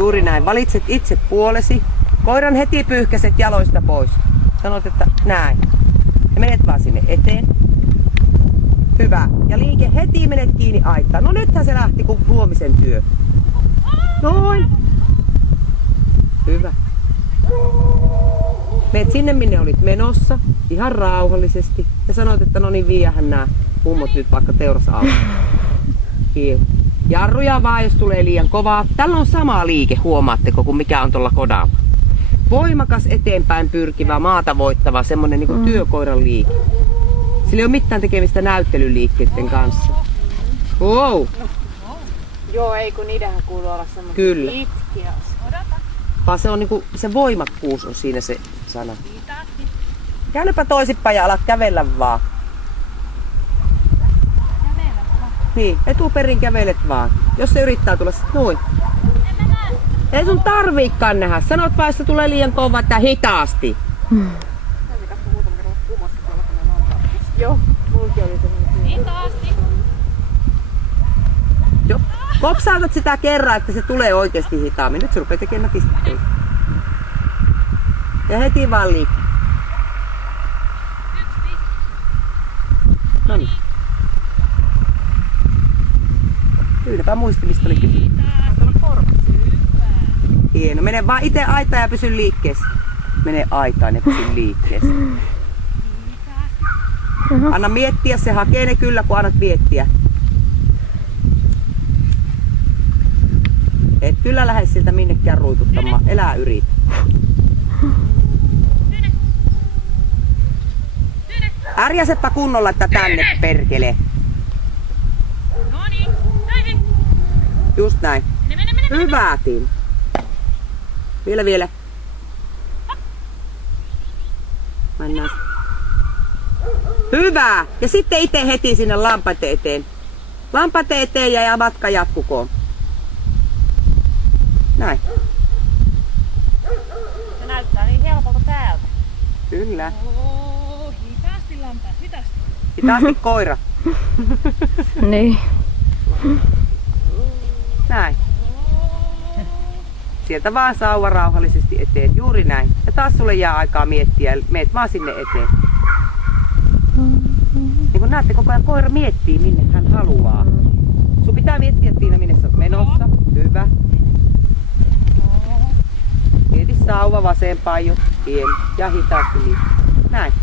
Juuri näin. Valitset itse puolesi. Koiran heti pyyhkäset jaloista pois. Sanot, että näin. Ja menet vaan sinne eteen. Hyvä. Ja liike heti menet kiinni aittaan. No nythän se lähti kuin huomisen työ. Noin. Hyvä. Meet sinne minne olit menossa. Ihan rauhallisesti. Ja sanoit, että no niin viiähän nää mummot nyt vaikka teurasautoon. Hieno. Jarruja vaan jos tulee liian kovaa. Tällä on sama liike, huomaatteko, kuin mikä on tuolla kodalla. Voimakas eteenpäin pyrkivä, maata voittava, semmonen niinku työkoiran liike. Sillä ei ole mitään tekemistä näyttelyliikkeiden kanssa. Wow. Joo, ei kun niidenhän kuuluu olla semmoinen Kyllä. pitkiä. Vaan se on niinku, se voimakkuus on siinä se sana. Käännypä toisinpäin ja alat kävellä vaan. Niin, etuperin kävelet vaan. Jos se yrittää tulla sit noin. Ei sun tarviikaan nähdä. Sanot vaan, että tulee liian kova, että hitaasti. Joo, mulki oli semmoinen. Hitaasti. Joo. Kopsautat sitä kerran, että se tulee oikeasti hitaammin. Nyt se rupeaa tekemään nätisti. Ja heti vaan liikkeelle. No niin. Pyydäpä muisti, mistä oli kysymys. Hieno. Mene vaan itse aitaan ja pysy liikkeessä. Mene aitaan ja pysy liikkeessä. Anna miettiä, se hakee ne kyllä, kun annat miettiä. Et kyllä lähde siltä minnekään ruikuttamaan. Elää yritä. Ärjäsepä kunnolla, että tänne perkele. Noniin, näin. Just näin. Mene. Hyvä, Tiina. Vielä. Mennään. Hyvä! Ja sitten itse heti sinne lampaiden eteen. Lampaiden eteen ja matka jatkukoon. Näin. Se näyttää niin helpolta täältä. Kyllä. Hitaasti lampaat, hitaasti. Hitaasti koira. Niin. Näin. Sieltä vaan sauva rauhallisesti eteen. Juuri näin. Ja taas sulle jää aikaa miettiä. Meet vaan sinne eteen. Niin kun näette, koko ajan koira miettii, minne hän haluaa. Sun pitää miettiä, Tiina, minne sä oot menossa. Hyvä. Mieti sauva vasempaan jo. Ja hitaasti liikkuu. Näin.